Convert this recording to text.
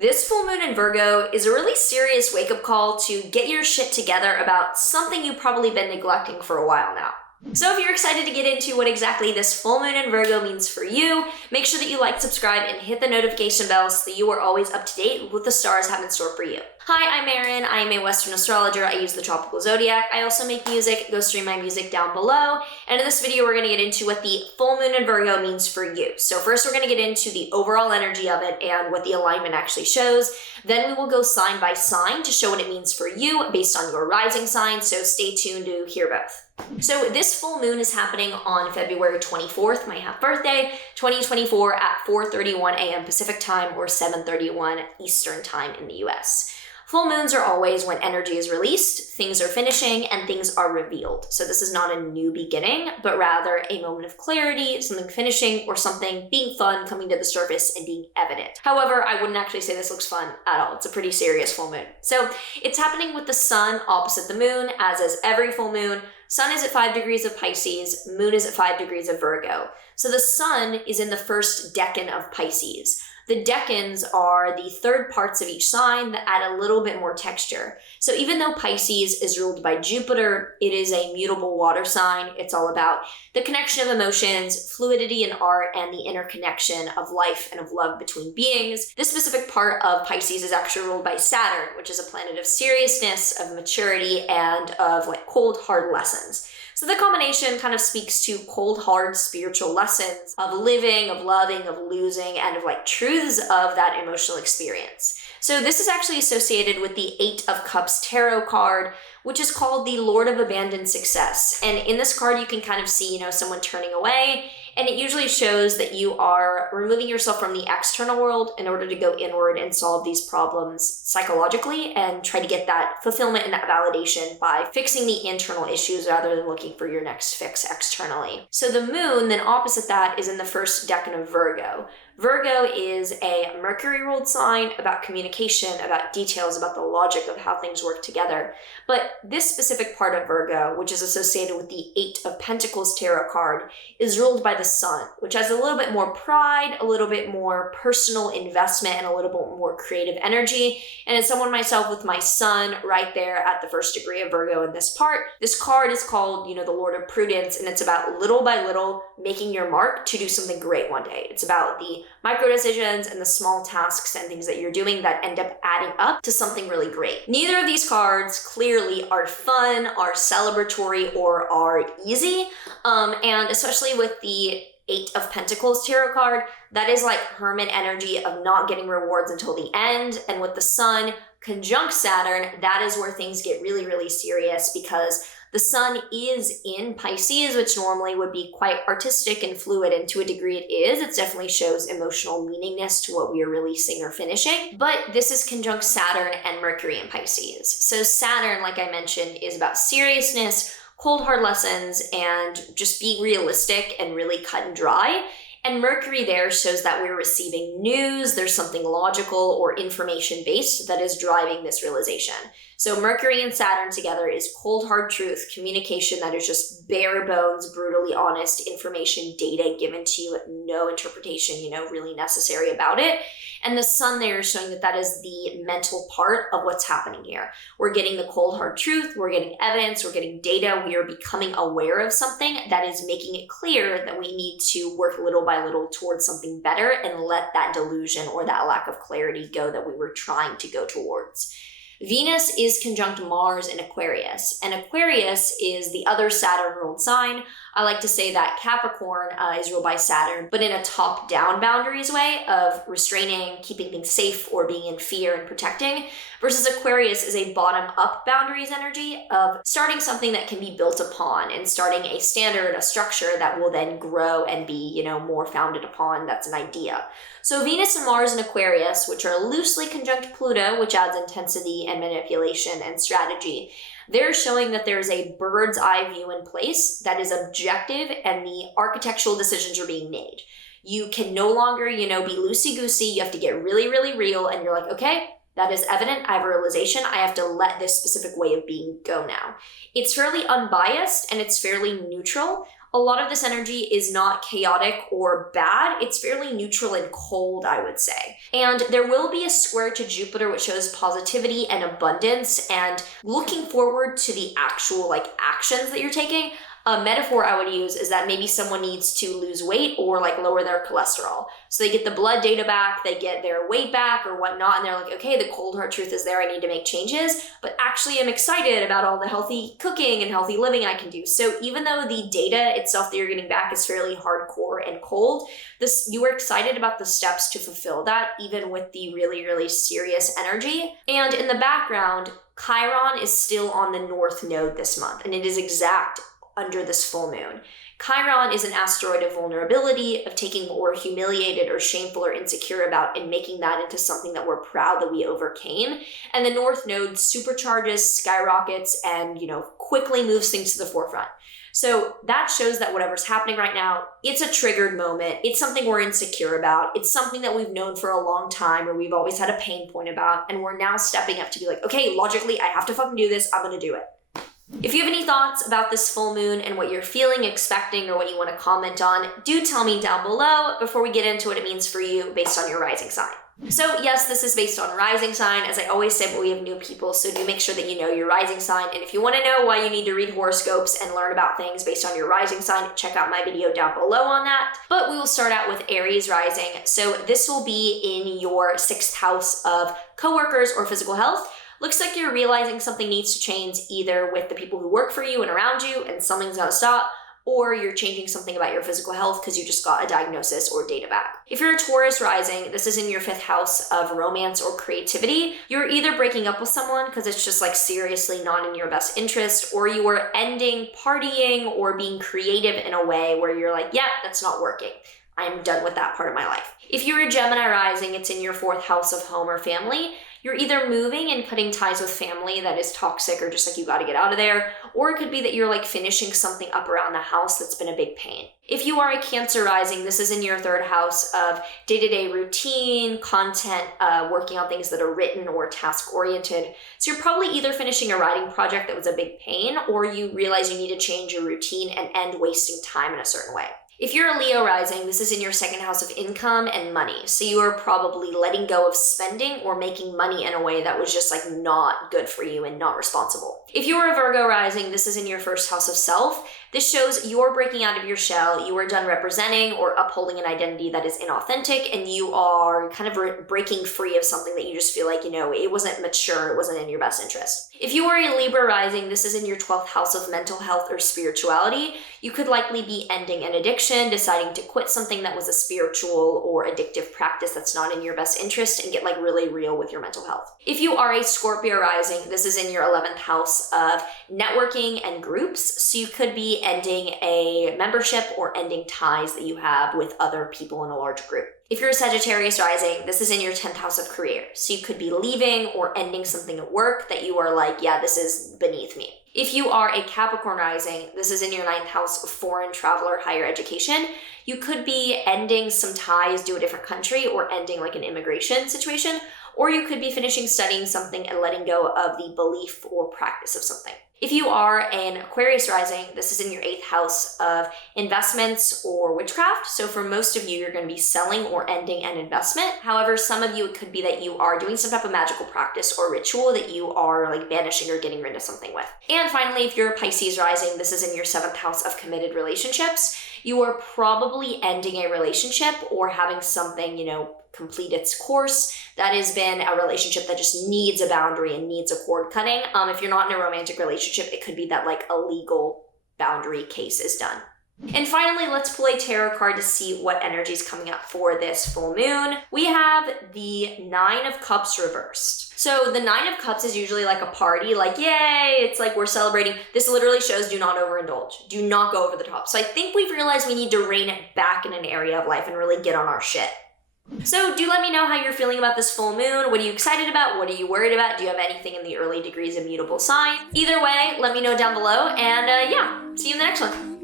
This full moon in Virgo is a really serious wake-up call to get your shit together about something you've probably been neglecting for a while now. So if you're excited to get into what exactly this full moon in Virgo means for you, make sure that you like, subscribe, and hit the notification bell so that you are always up to date with what the stars have in store for you. Hi, I'm Maren. I am a Western astrologer. I use the tropical zodiac. I also make music. Go stream my music down below. And in this video, we're going to get into what the full moon in Virgo means for you. So first, we're going to get into the overall energy of it and what the alignment actually shows. Then we will go sign by sign to show what it means for you based on your rising sign. So stay tuned to hear both. So this full moon is happening on February 24th, my half birthday, 2024 at 4:31 a.m. Pacific time or 7:31 Eastern time in the US. Full moons are always when energy is released, things are finishing, and things are revealed. So this is not a new beginning, but rather a moment of clarity, something finishing, or something being fun, coming to the surface and being evident. However, I wouldn't actually say this looks fun at all. It's a pretty serious full moon. So it's happening with the sun opposite the moon, as is every full moon. Sun is at 5 degrees of Pisces, moon is at 5 degrees of Virgo. So the sun is in the first decan of Pisces. The decans are the third parts of each sign that add a little bit more texture. So even though Pisces is ruled by Jupiter, it is a mutable water sign. It's all about the connection of emotions, fluidity in art, and the interconnection of life and of love between beings. This specific part of Pisces is actually ruled by Saturn, which is a planet of seriousness, of maturity, and of cold, hard lessons. So the combination kind of speaks to cold, hard spiritual lessons of living, of loving, of losing, and of truths of that emotional experience. So this is actually associated with the 8 of Cups tarot card, which is called the Lord of Abandoned Success. And in this card, you can kind of see, someone turning away. And it usually shows that you are removing yourself from the external world in order to go inward and solve these problems psychologically and try to get that fulfillment and that validation by fixing the internal issues rather than looking for your next fix externally. So the moon, then opposite that, is in the first decan of Virgo. Virgo is a Mercury-ruled sign about communication, about details, about the logic of how things work together. But this specific part of Virgo, which is associated with the 8 of Pentacles tarot card, is ruled by the sun, which has a little bit more pride, a little bit more personal investment, and a little bit more creative energy. And as someone myself with my sun right there at the first degree of Virgo in this part, this card is called, the Lord of Prudence, and it's about little by little making your mark to do something great one day. It's about the micro decisions and the small tasks and things that you're doing that end up adding up to something really great. Neither of these cards clearly are fun, are celebratory, or are easy. And especially with the 8 of Pentacles tarot card, that is like hermit energy of not getting rewards until the end. And with the sun conjunct Saturn, that is where things get really, really serious because the sun is in Pisces, which normally would be quite artistic and fluid, and to a degree it is. It definitely shows emotional meaningness to what we are releasing or finishing. But this is conjunct Saturn and Mercury in Pisces. So Saturn, like I mentioned, is about seriousness, cold hard lessons, and just being realistic and really cut and dry. And Mercury there shows that we're receiving news, there's something logical or information-based that is driving this realization. So Mercury and Saturn together is cold, hard truth, communication that is just bare bones, brutally honest information, data given to you, no interpretation, really necessary about it. And the sun there is showing that that is the mental part of what's happening here. We're getting the cold, hard truth, we're getting evidence, we're getting data, we are becoming aware of something that is making it clear that we need to work little by little towards something better and let that delusion or that lack of clarity go that we were trying to go towards. Venus is conjunct Mars in Aquarius, and Aquarius is the other Saturn-ruled sign. I like to say that Capricorn is ruled by Saturn, but in a top-down boundaries way of restraining, keeping things safe, or being in fear and protecting, versus Aquarius is a bottom-up boundaries energy of starting something that can be built upon and starting a standard, a structure that will then grow and be, more founded upon. That's an idea. So Venus and Mars in Aquarius, which are loosely conjunct Pluto, which adds intensity and manipulation and strategy, they're showing that there's a bird's eye view in place that is objective and the architectural decisions are being made. You can no longer, be loosey-goosey. You have to get really, really real and you're like, okay, that is evident. I have a realization. I have to let this specific way of being go now. It's fairly unbiased and it's fairly neutral. A lot of this energy is not chaotic or bad. It's fairly neutral and cold, I would say. And there will be a square to Jupiter, which shows positivity and abundance and looking forward to the actual actions that you're taking. A metaphor I would use is that maybe someone needs to lose weight or lower their cholesterol. So they get the blood data back, they get their weight back or whatnot, and they're like, okay, the cold hard truth is there, I need to make changes, but actually I'm excited about all the healthy cooking and healthy living I can do. So even though the data itself that you're getting back is fairly hardcore and cold, you are excited about the steps to fulfill that, even with the really, really serious energy. And in the background, Chiron is still on the North Node this month, and it is exact under this full moon. Chiron is an asteroid of vulnerability, of taking what we're humiliated or shameful or insecure about and making that into something that we're proud that we overcame. And the North Node supercharges, skyrockets, and quickly moves things to the forefront. So that shows that whatever's happening right now, it's a triggered moment. It's something we're insecure about. It's something that we've known for a long time or we've always had a pain point about. And we're now stepping up to be like, okay, logically, I have to fucking do this. I'm going to do it. If you have any thoughts about this full moon and what you're feeling, expecting, or what you want to comment on, do tell me down below before we get into what it means for you based on your rising sign. So yes, this is based on rising sign, as I always say, but we have new people, so do make sure that you know your rising sign. And if you want to know why you need to read horoscopes and learn about things based on your rising sign, check out my video down below on that. But we will start out with Aries rising. So this will be in your 6th house of coworkers or physical health. Looks like you're realizing something needs to change either with the people who work for you and around you and something's gonna stop, or you're changing something about your physical health because you just got a diagnosis or data back. If you're a Taurus rising, this is in your 5th house of romance or creativity. You're either breaking up with someone because it's just seriously not in your best interest, or you are ending partying or being creative in a way where you're like, yeah, that's not working. I'm done with that part of my life. If you're a Gemini rising, it's in your 4th house of home or family. You're either moving and cutting ties with family that is toxic or just you gotta get out of there, or it could be that you're finishing something up around the house that's been a big pain. If you are a Cancer rising, this is in your 3rd house of day-to-day routine, content, working on things that are written or task-oriented. So you're probably either finishing a writing project that was a big pain, or you realize you need to change your routine and end wasting time in a certain way. If you're a Leo rising, this is in your 2nd house of income and money. So you are probably letting go of spending or making money in a way that was just not good for you and not responsible. If you are a Virgo rising, this is in your 1st house of self. This shows you're breaking out of your shell. You are done representing or upholding an identity that is inauthentic, and you are kind of breaking free of something that you just feel it wasn't mature, it wasn't in your best interest. If you are a Libra rising, this is in your 12th house of mental health or spirituality. You could likely be ending an addiction, deciding to quit something that was a spiritual or addictive practice that's not in your best interest, and get really real with your mental health. If you are a Scorpio rising, this is in your 11th house of networking and groups. So you could be ending a membership or ending ties that you have with other people in a large group. If you're a Sagittarius rising, this is in your 10th house of career. So you could be leaving or ending something at work that you are yeah, this is beneath me. If you are a Capricorn rising, this is in your 9th house of foreign travel or higher education. You could be ending some ties to a different country or ending an immigration situation, or you could be finishing studying something and letting go of the belief or practice of something. If you are an Aquarius rising, this is in your 8th house of investments or witchcraft. So for most of you, you're going to be selling or ending an investment. However, some of you, it could be that you are doing some type of magical practice or ritual that you are banishing or getting rid of something with. And finally, if you're a Pisces rising, this is in your 7th house of committed relationships. You are probably ending a relationship or having something, complete its course. That has been a relationship that just needs a boundary and needs a cord cutting. If you're not in a romantic relationship, it could be that a legal boundary case is done. And finally, let's pull a tarot card to see what energy is coming up for this full moon. We have the 9 of Cups reversed. So the 9 of Cups is usually a party, yay, it's we're celebrating. This literally shows do not overindulge. Do not go over the top. So I think we've realized we need to rein it back in an area of life and really get on our shit. So do let me know how you're feeling about this full moon. What are you excited about? What are you worried about? Do you have anything in the early degrees of mutable sign? Either way, let me know down below, and yeah, see you in the next one.